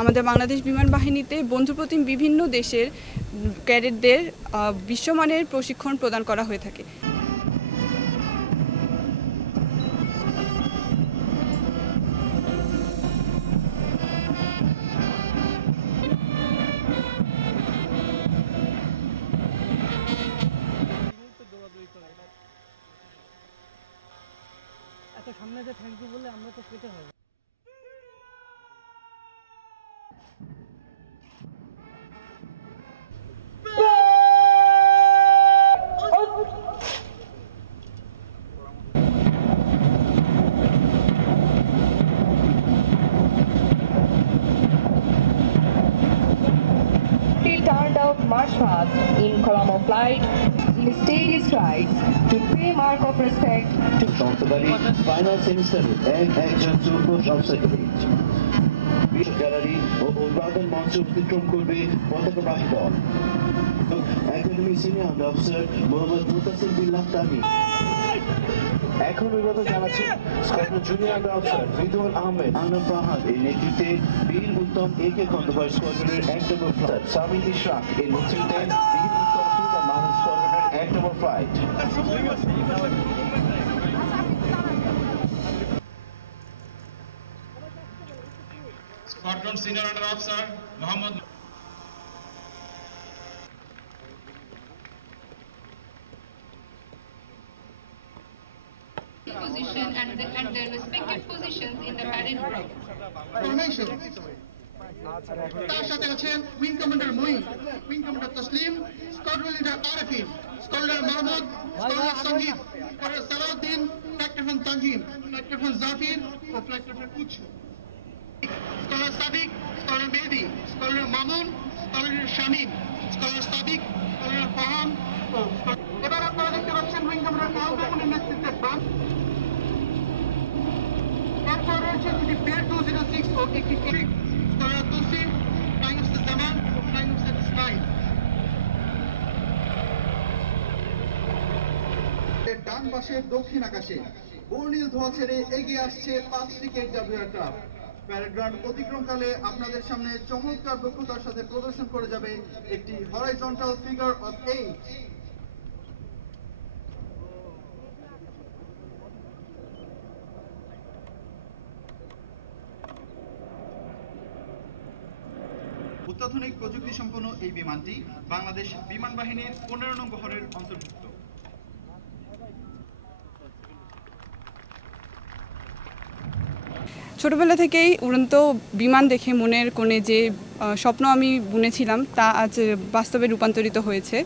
আমাদের বাংলাদেশ বিমান বাহিনীতে বন্ধুপ্রতিম বিভিন্ন দেশের ক্যাডেটদের বিশ্বমানের প্রশিক্ষণ প্রদান করা হয়ে থাকে। সামনে যে থ্যাংক ইউ বলে আমরা তো কেটে হবে। Turned out march past in Colombo flight, mysterious strides to pay mark of respect to final semester একজন যুগ্ম জব সেক্রেটারি গ্যালারি ও অভিবাদন মঞ্চ অতিক্রম করবে পতাকাবাহী দল। Academy senior officer Mohammad Mutasim Billah Tamim. এখন অভিবাদন জানাচ্ছি squadron junior officer Ridwan Ahmed Ananda Fahad এর নেতৃত্বে বীর উত্তম একে খন্দকার স্কোয়াড্রনের 1 নম্বর ফ্লাইট সামিল ইশরাক এর নেতৃত্বে বীর উত্তম সুলতান মাহমুদ স্কোয়াড্রনের 1 নম্বর flight. Squadron Senior Under Officer Muhammad position and their respective positions in the parade group. Formation. তার সাথে আছেন wing commander Moin, wing commander Taslim, squadron leader Arfin, squadron Mahmud, squadron Sangeet, squadron Salauddin, flight captain Tanjim, flight captain Jafir ও flight captain Utsho, squadron Sadiq, squadron Mehedi, squadron Mamun, squadron Shamim, squadron Sadiq, squadron Faham. এবার আপনারা দেখতে পাচ্ছেন wing commander counter নেতৃত্বে বাম। এরপর রয়েছে যদি পেয়ার 206 ও একটি স্কোয়াড্রন তসলিম, ফ্লাইং অফিসার জামান ও ফ্লাইং অফিসার ইসমাইল। ডান পাশের দক্ষিণ আকাশে বর্ণিল ধোঁয়া ছেড়ে এগিয়ে আসছে 5টি KW এয়ারক্রাফট। প্যারেড গ্রাউন্ড অতিক্রমকালে আপনাদের সামনে চমৎকার দক্ষতার সাথে প্রদর্শন করে যাবে একটি হরাইজন্টাল ফিগার অফ 8। অত্যাধুনিক প্রযুক্তি সম্পন্ন এই বিমানটি বাংলাদেশ বিমান বাহিনীর 15 নং বহরের অন্তর্ভুক্ত। ছোটবেলা থেকেই উড়ন্ত বিমান দেখে মনের কোণে যে স্বপ্ন আমি বুনেছিলাম তা আজ বাস্তবে রূপান্তরিত হয়েছে।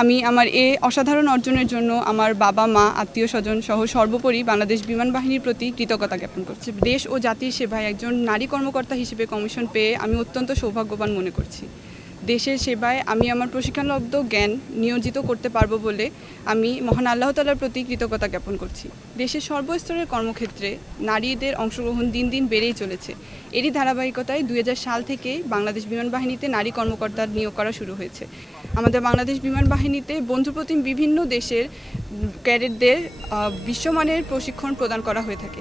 আমি আমার এই অসাধারণ অর্জনের জন্য আমার বাবা মা আত্মীয় স্বজন সহ সর্বোপরি বাংলাদেশ বিমান বাহিনীর প্রতি কৃতজ্ঞতা জ্ঞাপন করছি। দেশ ও জাতির সেবায় একজন নারী কর্মকর্তা হিসেবে কমিশন পেয়ে আমি অত্যন্ত সৌভাগ্যবান মনে করছি। দেশের সেবায় আমি আমার প্রশিক্ষণলব্ধ জ্ঞান নিয়োজিত করতে পারবো বলে আমি মহান আল্লাহ তাআলার প্রতি কৃতজ্ঞতা জ্ঞাপন করছি। দেশের সর্বস্তরের কর্মক্ষেত্রে নারীদের অংশগ্রহণ দিন দিন বেড়েই চলেছে। এরই ধারাবাহিকতায় 2000 সাল থেকে বাংলাদেশ বিমান বাহিনীতে নারী কর্মকর্তা নিয়োগ করা শুরু হয়েছে। আমাদের বাংলাদেশ বিমান বাহিনীতে বন্ধুপ্রতিম বিভিন্ন দেশের ক্যাডেটদের বিশ্বমানের প্রশিক্ষণ প্রদান করা হয়ে থাকে।